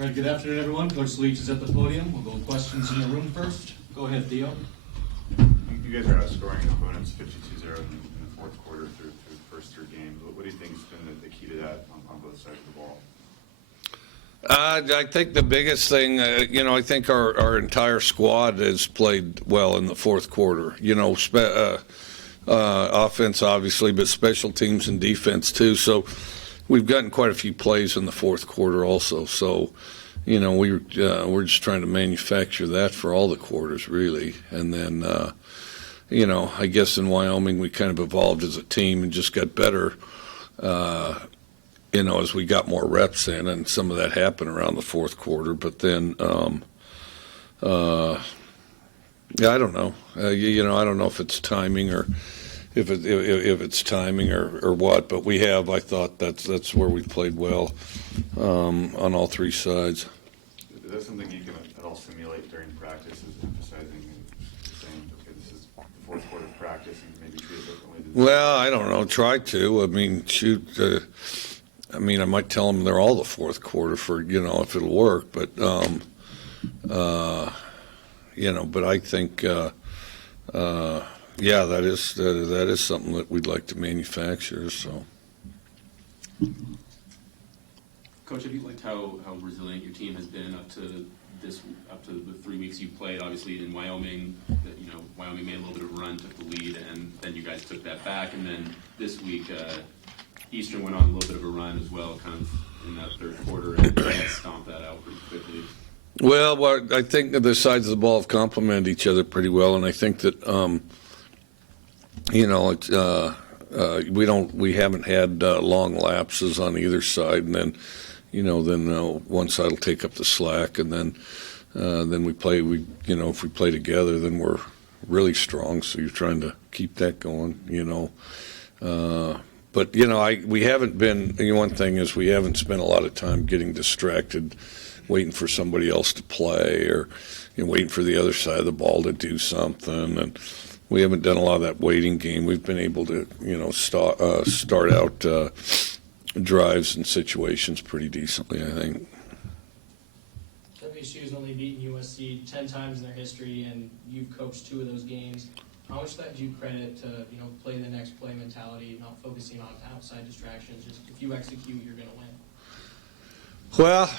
All right, good afternoon, everyone. Coach Leach is at the podium. We'll go with questions in the room first. Go ahead, Theo. You guys are outscoring opponents 52-0 in the fourth quarter through the first three games. What do you think has been the key to that on both sides of the ball? I think the biggest thing, I think our entire squad has played well in the fourth quarter. Offense obviously, but special teams and defense too. So we've gotten quite a few plays in the fourth quarter also. So, we're just trying to manufacture that for all the quarters really. And then, I guess in Wyoming we kind of evolved as a team and just got better. As we got more reps in, and some of that happened around the fourth quarter. But then, I don't know. I don't know if it's timing or if it's timing or what. But I thought that's where we played well on all three sides. Is that something you can at all simulate during practice? Is emphasizing and saying, okay, this is the fourth quarter of practice, and maybe treat it differently? Well, I don't know. Try to. I mean, shoot. I might tell them they're all the fourth quarter for, if it'll work. But, but I think, that is something that we'd like to manufacture. So, Coach, have you liked how resilient your team has been up to the 3 weeks you played? Obviously, in Wyoming, Wyoming made a little bit of a run, took the lead, and then you guys took that back. And then this week, Eastern went on a little bit of a run as well, kind of in that third quarter, and stomped that out pretty quickly. Well, I think the sides of the ball have complemented each other pretty well, and I think that we haven't had long lapses on either side, and then one side will take up the slack, and then we play. If we play together, then we're really strong. So you're trying to keep that going, But, we haven't been, one thing is we haven't spent a lot of time getting distracted, waiting for somebody else to play or waiting for the other side of the ball to do something. And we haven't done a lot of that waiting game. We've been able to, start out drives and situations pretty decently, I think. WSU's only beaten USC 10 times in their history, and you've coached 2 of those games. How much of that do you credit to, play the next play mentality, not focusing on outside distractions? Just if you execute, you're going to win. Well,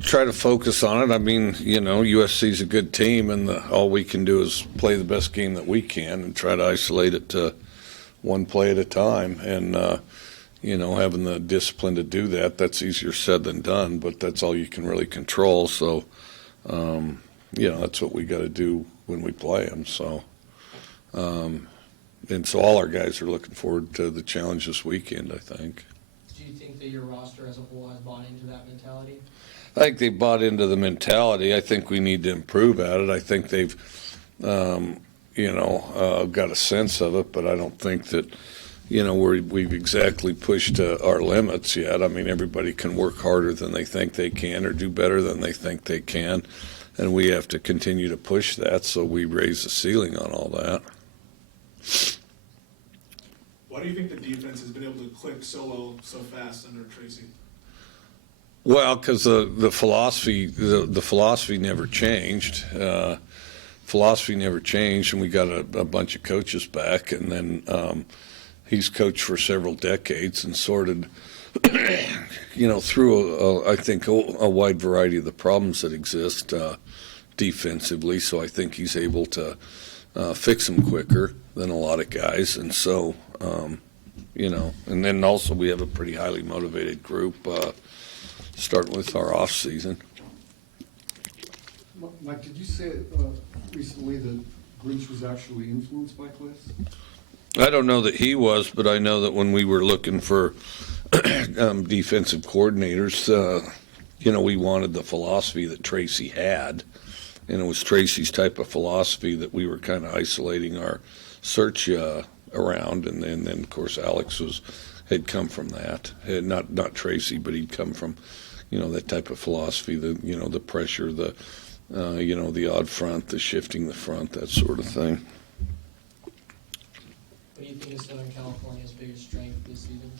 try to focus on it. USC's a good team, and all we can do is play the best game that we can and try to isolate it to one play at a time. And, having the discipline to do that, that's easier said than done, but that's all you can really control. So, that's what we got to do when we play them. So. And so all our guys are looking forward to the challenge this weekend, I think. Do you think that your roster as a whole has bought into that mentality? I think they bought into the mentality. I think we need to improve at it. I think they've, got a sense of it, but I don't think that, we've exactly pushed our limits yet. Everybody can work harder than they think they can or do better than they think they can. And we have to continue to push that so we raise the ceiling on all that. Why do you think the defense has been able to click so well, so fast under Tracy? Well, because the philosophy never changed. Philosophy never changed, and we got a bunch of coaches back, and then he's coached for several decades and sorted, through I think a wide variety of the problems that exist defensively. So I think he's able to fix them quicker than a lot of guys, and so and then also we have a pretty highly motivated group starting with our off season. Mike, did you say recently that Leach was actually influenced by Cliff? I don't know that he was, but I know that when we were looking for defensive coordinators, we wanted the philosophy that Tracy had. And it was Tracy's type of philosophy that we were kind of isolating our search around. And then, of course, Alex had come from that. Not Tracy, but he'd come from, that type of philosophy, the pressure, the odd front, the shifting the front, that sort of thing. What do you think is Southern California's biggest strength this season?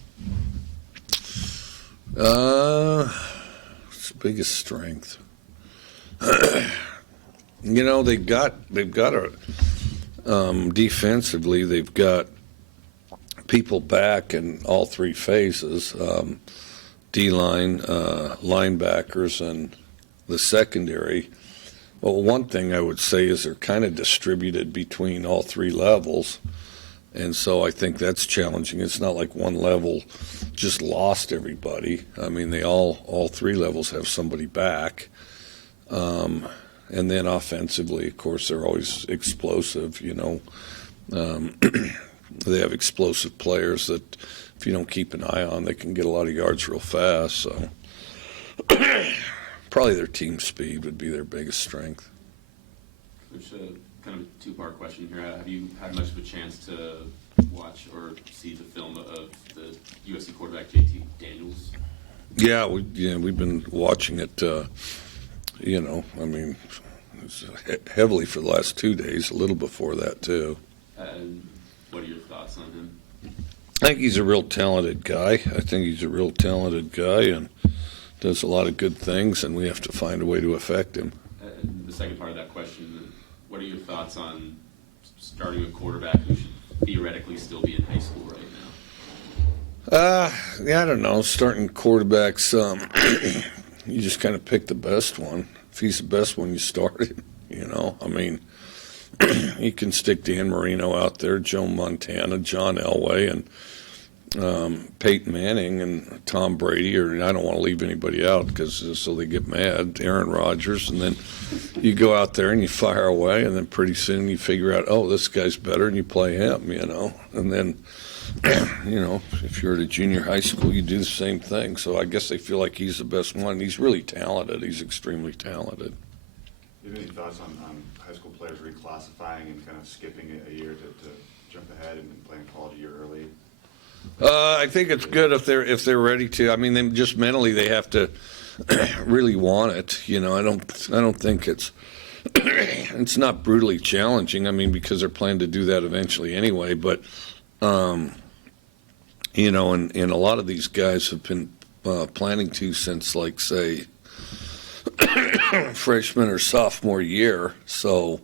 biggest strength. You know, they've got a defensively, they've got people back in all three phases, D-line, linebackers, and the secondary. Well, one thing I would say is they're kind of distributed between all three levels, and so I think that's challenging. It's not like one level just lost everybody. I mean, they all three levels have somebody back. And then offensively, of course, they're always explosive, you know. They have explosive players that if you don't keep an eye on, they can get a lot of yards real fast. So probably their team speed would be their biggest strength. Which kind of a two-part question here. Have you had much of a chance to watch or see the film of the USC quarterback JT Daniels? Yeah, we've been watching it. You know, I mean, heavily for the last 2 days, a little before that too. What are your thoughts on him? I think he's a real talented guy. And does a lot of good things, and we have to find a way to affect him. The second part of that question, what are your thoughts on starting a quarterback who should theoretically still be in high school right now? Yeah, I don't know. Starting quarterbacks, you just kind of pick the best one. If he's the best one, you start him. You know, I mean, you can stick Dan Marino out there, Joe Montana, John Elway, and Peyton Manning and Tom Brady, or I don't want to leave anybody out because so they get mad, Aaron Rodgers, and then you go out there and you fire away, and then pretty soon you figure out, oh, this guy's better, and you play him, you know. And then, you know, if you're at a junior high school, you do the same thing. So I guess they feel like he's the best one. He's really talented. He's extremely talented. Do you have any thoughts on high school players reclassifying and kind of skipping a year to jump ahead and playing college a year early? I think it's good if they're ready to. I mean, they just mentally they have to really want it. You know, I don't think it's not brutally challenging. I mean, because they're planning to do that eventually anyway. But you know, and a lot of these guys have been planning to since, like, say, freshman or sophomore year. So,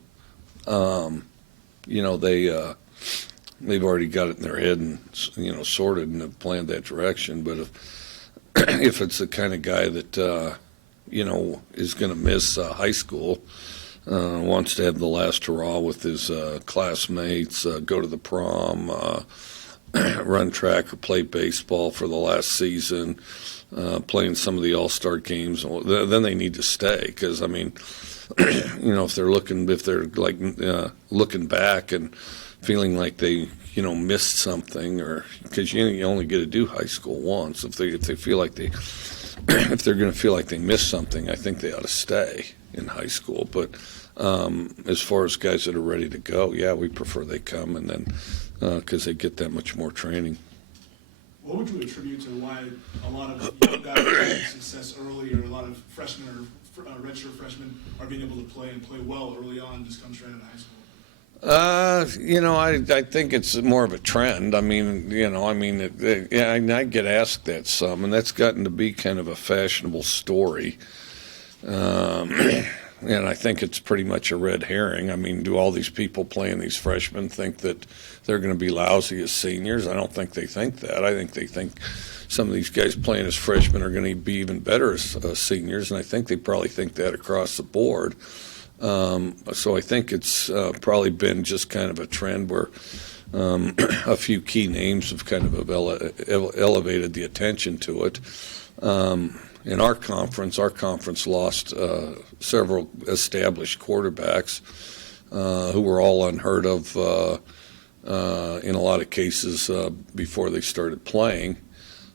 you know, they've already got it in their head and, you know, sorted and have planned that direction. But if it's the kind of guy that you know, is going to miss high school, wants to have the last hurrah with his classmates, go to the prom, run track or play baseball for the last season, playing some of the all-star games, then they need to stay. Because, I mean, you know, if they're like looking back and feeling like they, you know, missed something, or because you only get to do high school once. If they feel like if they're going to feel like they missed something, I think they ought to stay in high school. But as far as guys that are ready to go, yeah, we prefer they come, and then because they get that much more training. What would you attribute to why a lot of young guys have success early, or a lot of freshmen or redshirt freshmen are being able to play well early on, just come straight out of high school? You know, I think it's more of a trend. I mean, you know, yeah, I get asked that some, and that's gotten to be kind of a fashionable story. And I think it's pretty much a red herring. I mean, do all these people playing these freshmen think that they're going to be lousy as seniors? I don't think they think that. I think they think some of these guys playing as freshmen are going to be even better as seniors, and I think they probably think that across the board. So I think it's probably been just kind of a trend where a few key names have kind of elevated the attention to it. In our conference lost several established quarterbacks who were all unheard of in a lot of cases before they started playing.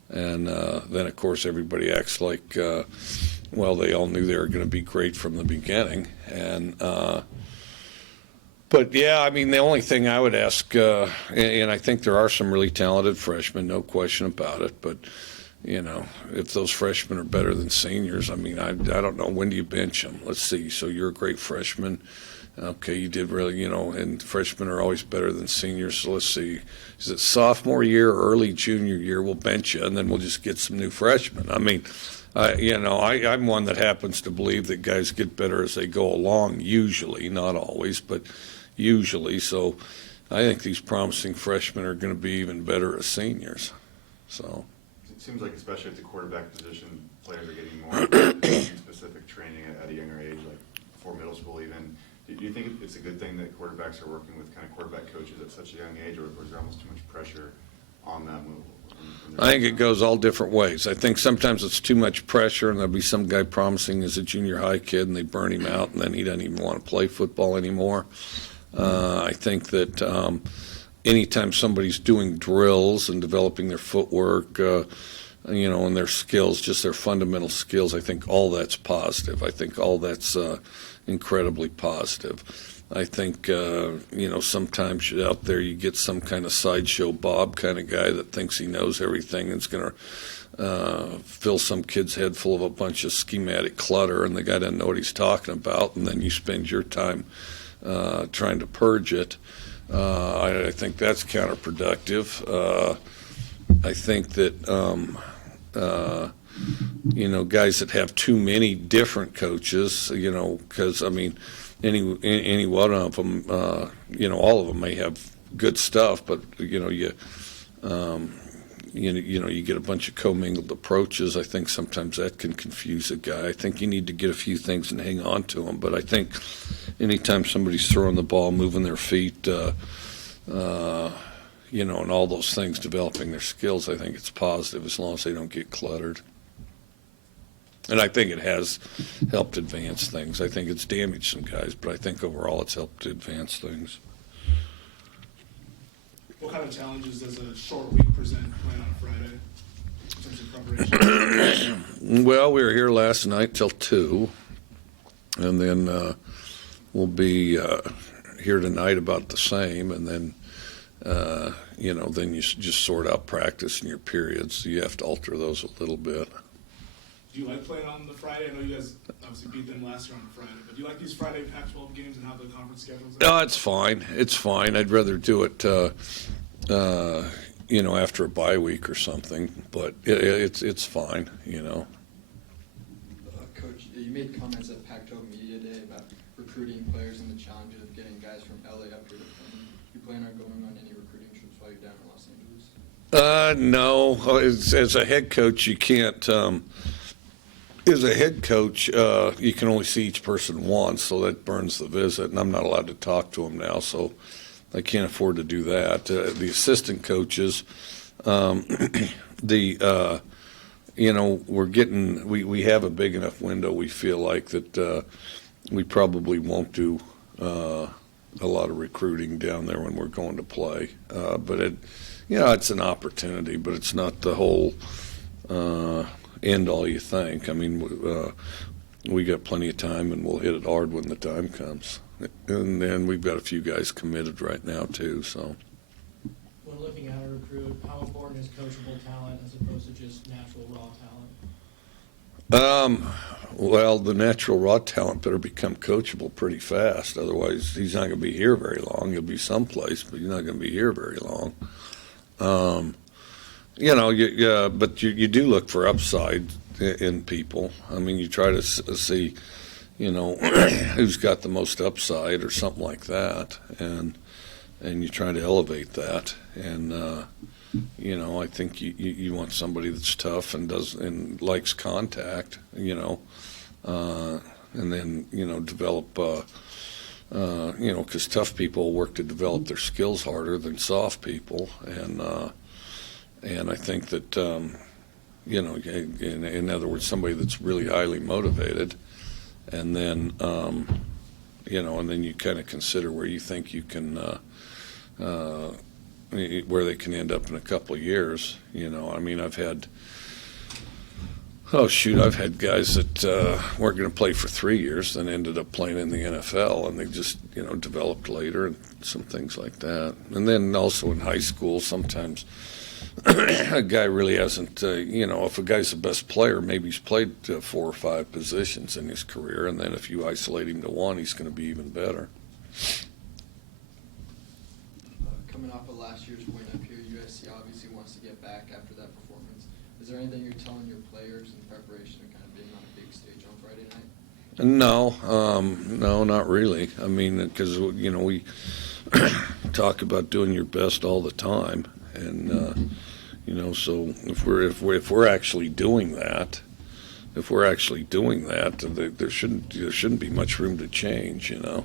And then, of course, everybody acts like, well, they all knew they were going to be great from the beginning. And but, yeah, I mean, the only thing I would ask, and I think there are some really talented freshmen, no question about it, but, you know, if those freshmen are better than seniors, I mean, I don't know. When do you bench them? Let's see. So you're a great freshman. Okay, you did really, and freshmen are always better than seniors. So let's see, is it sophomore year or early junior year? We'll bench you, and then we'll just get some new freshmen. I mean, I'm one that happens to believe that guys get better as they go along, usually, not always, but usually. So I think these promising freshmen are going to be even better as seniors. So. It seems like especially at the quarterback position, players are getting more specific training at a younger age, like before middle school even. Do you think it's a good thing that quarterbacks are working with kind of quarterback coaches at such a young age, or is there almost too much pressure on them? I think it goes all different ways. I think sometimes it's too much pressure, and there'll be some guy promising as a junior high kid, and they burn him out, and then he doesn't even want to play football anymore. I think that anytime somebody's doing drills and developing their footwork, and their skills, just their fundamental skills, I think all that's positive. I think all that's incredibly positive. I think, sometimes out there you get some kind of sideshow Bob kind of guy that thinks he knows everything and's going to fill some kid's head full of a bunch of schematic clutter, and the guy doesn't know what he's talking about, and then you spend your time trying to purge it. I think that's counterproductive. I think that, guys that have too many different coaches, because, any one of them, all of them may have good stuff, but, you get a bunch of commingled approaches. I think sometimes that can confuse a guy. I think you need to get a few things and hang on to them. But I think anytime somebody's throwing the ball, moving their feet, and all those things, developing their skills, I think it's positive as long as they don't get cluttered. And I think it has helped advance things. I think it's damaged some guys, but I think overall it's helped to advance things. What kind of challenges does a short week present playing on Friday in terms of preparation? Well, we were here last night till 2, and then we'll be here tonight about the same, and then then you just sort out practice in your periods. So you have to alter those a little bit. Do you like playing on the Friday? I know you guys obviously beat them last year on the Friday, but do you like these Friday Pac-12 games and how the conference schedules are? No, it's fine. It's fine. I'd rather do it, after a bye week or something. But it's fine. Coach, you made comments at the Pac-12 Media Day about recruiting players and the challenges of getting guys from LA up here to play. You plan on going on any recruiting trips while you're down in Los Angeles? No. As a head coach, you can't. As a head coach, you can only see each person once, so that burns the visit, and I'm not allowed to talk to them now, so I can't afford to do that. The assistant coaches, we have a big enough window. We feel like that we probably won't do a lot of recruiting down there when we're going to play, but it's an opportunity, but it's not the whole end all you think. We got plenty of time, and we'll hit it hard when the time comes. And then we've got a few guys committed right now too. So, When looking at a recruit, how important is coachable talent as opposed to just natural raw talent? Well, the natural raw talent better become coachable pretty fast. Otherwise, he's not going to be here very long. He'll be someplace, but he's not going to be here very long. But you do look for upside in people. You try to see, who's got the most upside or something like that, and you try to elevate that. And I think you want somebody that's tough and likes contact. And then develop. Because tough people work to develop their skills harder than soft people, and I think that, in other words, somebody that's really highly motivated, and then, and then you kind of consider where you think you can, where they can end up in a couple of years. I've had guys that weren't going to play for 3 years, then ended up playing in the NFL, and they just, developed later and some things like that. And then also in high school, sometimes a guy really hasn't, if a guy's the best player, maybe he's played 4 or 5 positions in his career, and then if you isolate him to one, he's going to be even better. Coming off of last year's win up here, USC obviously wants to get back after that performance. Is there anything you're telling your players in preparation of kind of being on a big stage on Friday night? No, not really. I mean, because we talk about doing your best all the time, and so if we're actually doing that, there shouldn't be much room to change. Have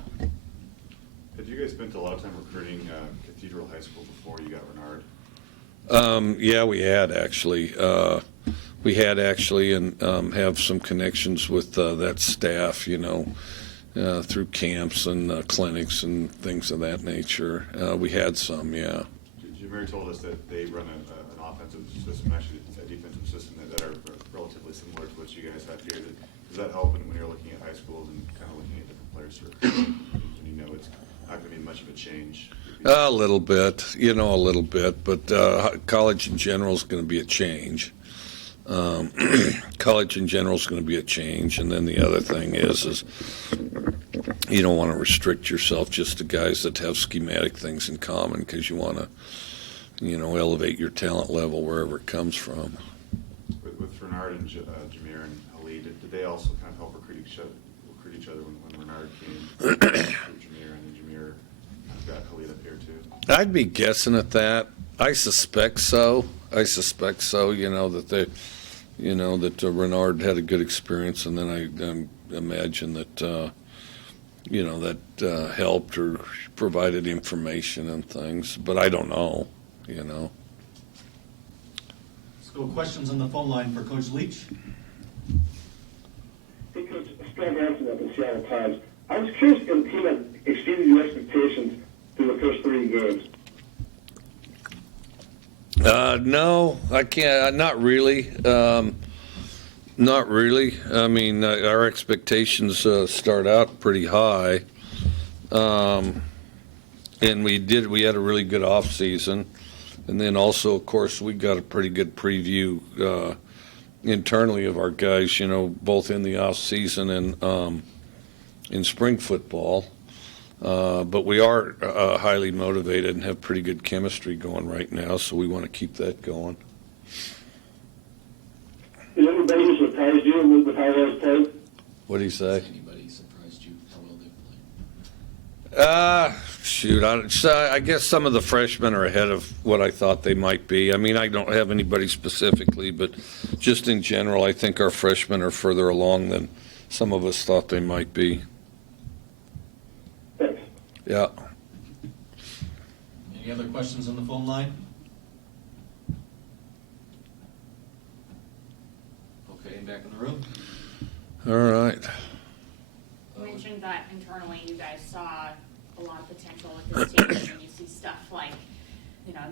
you guys spent a lot of time recruiting Cathedral High School before you got Renard? Yeah, we had actually. And have some connections with that staff, through camps and clinics and things of that nature. We had some, yeah. Jameer told us that they run an offensive system, actually a defensive system that are relatively similar to what you guys have here. Does that help when you're looking at high schools and kind of looking at different players to recruit? And it's not going to be much of a change? A little bit, but college in general is going to be a change. College in general is going to be a change, and then the other thing is you don't want to restrict yourself just to guys that have schematic things in common, because you want to, elevate your talent level wherever it comes from. With Renard and Jameer and Ali, did they also kind of help recruit each other when Renard came? Jameer and then Jameer got Khalid up here too. I'd be guessing at that. I suspect so. That Renard had a good experience, and then I imagine that that helped or provided information and things. But I don't know. Let's go questions on the phone line for Coach Leach. Hey, Coach, Scott Hansen at the Seattle Times. I was curious if the team had exceeded your expectations through the first 3 games. No, I can't. Not really. Not really. I mean, our expectations start out pretty high, and we had a really good off season, and then also, of course, we got a pretty good preview internally of our guys. Both in the off season and in spring football. But we are highly motivated and have pretty good chemistry going right now, so we want to keep that going. Did anybody who surprised you with how they played? What do you say? Has anybody surprised you how well they've played? Shoot, I guess some of the freshmen are ahead of what I thought they might be. I mean, I don't have anybody specifically, but just in general, I think our freshmen are further along than some of us thought they might be. Thanks. Yeah. Any other questions on the phone line? Okay, back in the room. All right. You mentioned that internally you guys saw a lot of potential with this team, and you see stuff like,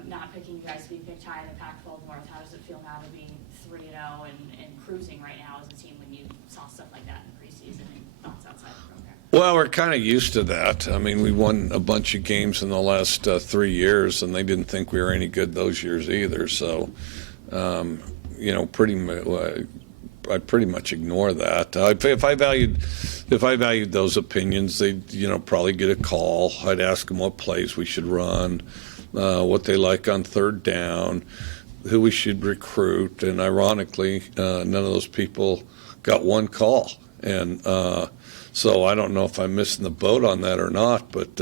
not picking you guys to be picked high in the Pac-12 North. How does it feel now to be 3-0 and cruising right now as a team when you saw stuff like that in the preseason and thoughts outside the program? Well, we're kind of used to that. I mean, we won a bunch of games in the last 3 years, and they didn't think we were any good those years either. So, I pretty much ignore that. If I valued those opinions, they'd probably get a call. I'd ask them what plays we should run, what they like on third down, who we should recruit, and ironically, none of those people got one call. And so I don't know if I'm missing the boat on that or not, but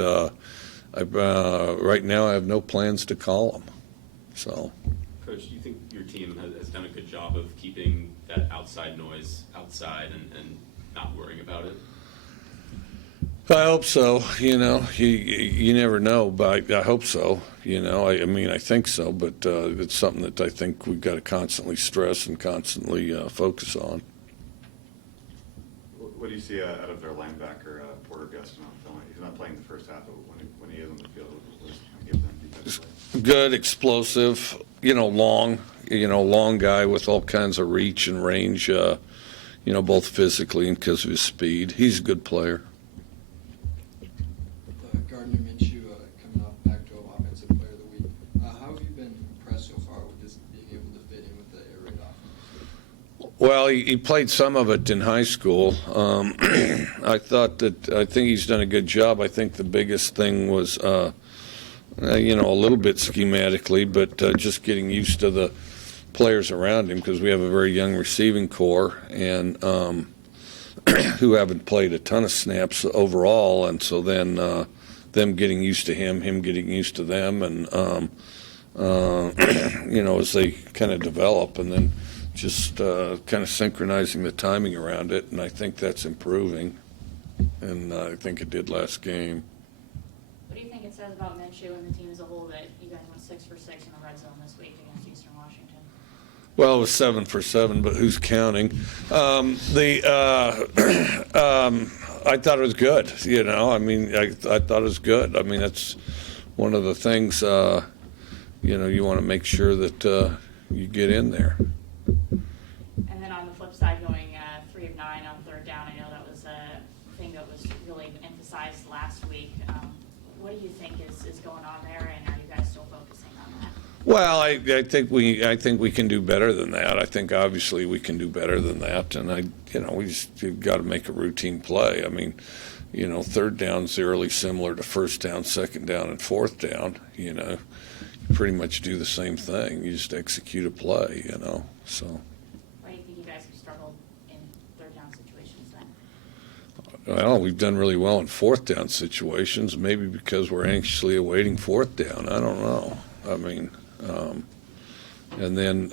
right now I have no plans to call them. So. Coach, do you think your team has done a good job of keeping that outside noise outside and not worrying about it? I hope so. You never know, but I hope so. I think so, but it's something that I think we've got to constantly stress and constantly focus on. What do you see out of their linebacker, Porter Gustin, on film? He's not playing the first half, but when he is on the field, what does he give them defensively? Good, explosive, long guy with all kinds of reach and range, both physically and because of his speed. He's a good player. Gardner Minshew coming off Pac-12 Offensive Player of the Week. How have you been impressed so far with this being able to fit in with the air raid offense? Well, he played some of it in high school. I think he's done a good job. I think the biggest thing was, a little bit schematically, but just getting used to the players around him, because we have a very young receiving core and who haven't played a ton of snaps overall, and so then them getting used to him getting used to them, and as they kind of develop, and then just kind of synchronizing the timing around it, and I think that's improving, and I think it did last game. What do you think it says about Minshew and the team as a whole that you guys went 6 for 6 in the red zone this week against Eastern Washington? Well, it was 7 for 7, but who's counting? I thought it was good. I thought it was good. I mean, that's one of the things. You want to make sure that you get in there. And then on the flip side, going 3 of 9 on third down, I know that was a thing that was really emphasized last week. What do you think is going on there, and are you guys still focusing on that? Well, I think we can do better than that. I think obviously we can do better than that, and we just got to make a routine play. I mean, third down's really similar to first down, second down, and fourth down. You pretty much do the same thing. You just execute a play. So. Why do you think you guys have struggled in third down situations then? Well, we've done really well in fourth down situations, maybe because we're anxiously awaiting fourth down. I don't know. I mean, and then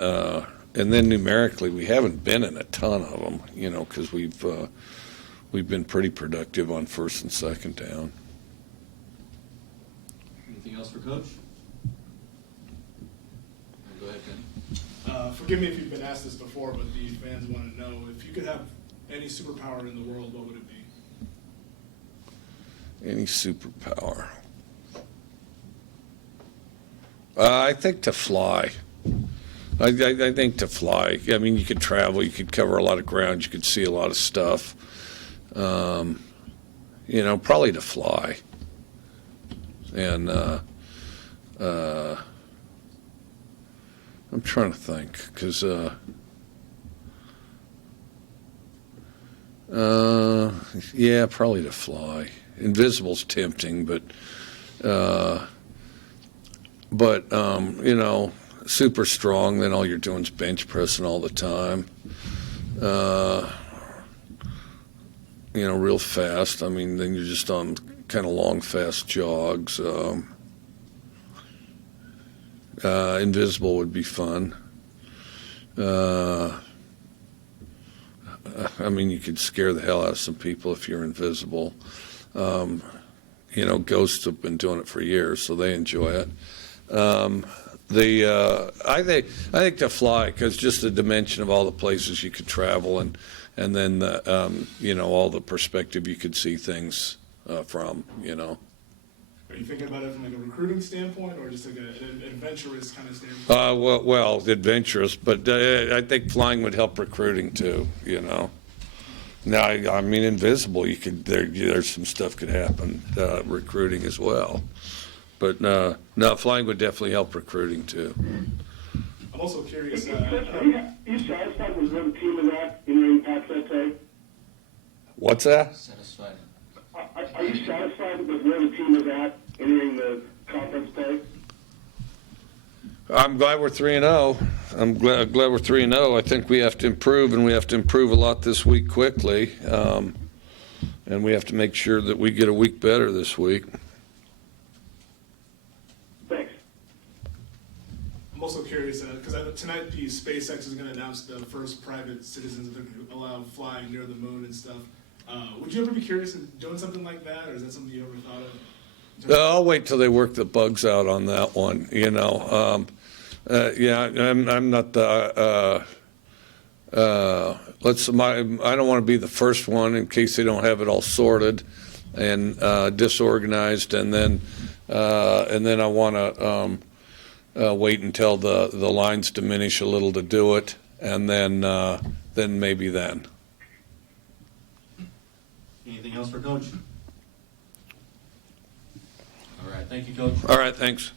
numerically, we haven't been in a ton of them, because we've been pretty productive on first and second down. Anything else for Coach? Go ahead, Ken. Forgive me if you've been asked this before, but the fans want to know, if you could have any superpower in the world, what would it be? Any superpower? I think to fly. I think to fly. I mean, you could travel, you could cover a lot of ground, you could see a lot of stuff. Probably to fly. And I'm trying to think, because yeah, probably to fly. Invisible's tempting, but super strong, then all you're doing is bench pressing all the time. Real fast. I mean, then you're just on kind of long, fast jogs. Invisible would be fun. You could scare the hell out of some people if you're invisible. Ghosts have been doing it for years, so they enjoy it. I think to fly, because just the dimension of all the places you could travel, and then all the perspective you could see things from. Are you thinking about it from like a recruiting standpoint, or just like an adventurous kind of standpoint? Well, adventurous, but I think flying would help recruiting too. Now, I mean, invisible, there's some stuff could happen recruiting as well, but no, flying would definitely help recruiting too. I'm also curious. Are you satisfied with where the team is at in your Pac-12 play? What's that? Satisfied. Are you satisfied with where the team is at entering the conference play? I'm glad we're 3-0. I'm glad we're 3-0. I think we have to improve, and we have to improve a lot this week quickly. And we have to make sure that we get a week better this week. Thanks. I'm also curious, because tonight the SpaceX is going to announce the first private citizens that they're going to allow flying near the moon and stuff. Would you ever be curious in doing something like that, or is that something you ever thought of? I'll wait till they work the bugs out on that one. I'm not the. I don't want to be the first one in case they don't have it all sorted and disorganized, and then I want to wait until the lines diminish a little to do it, and then maybe then. Anything else for Coach? All right, thank you, Coach. All right, thanks.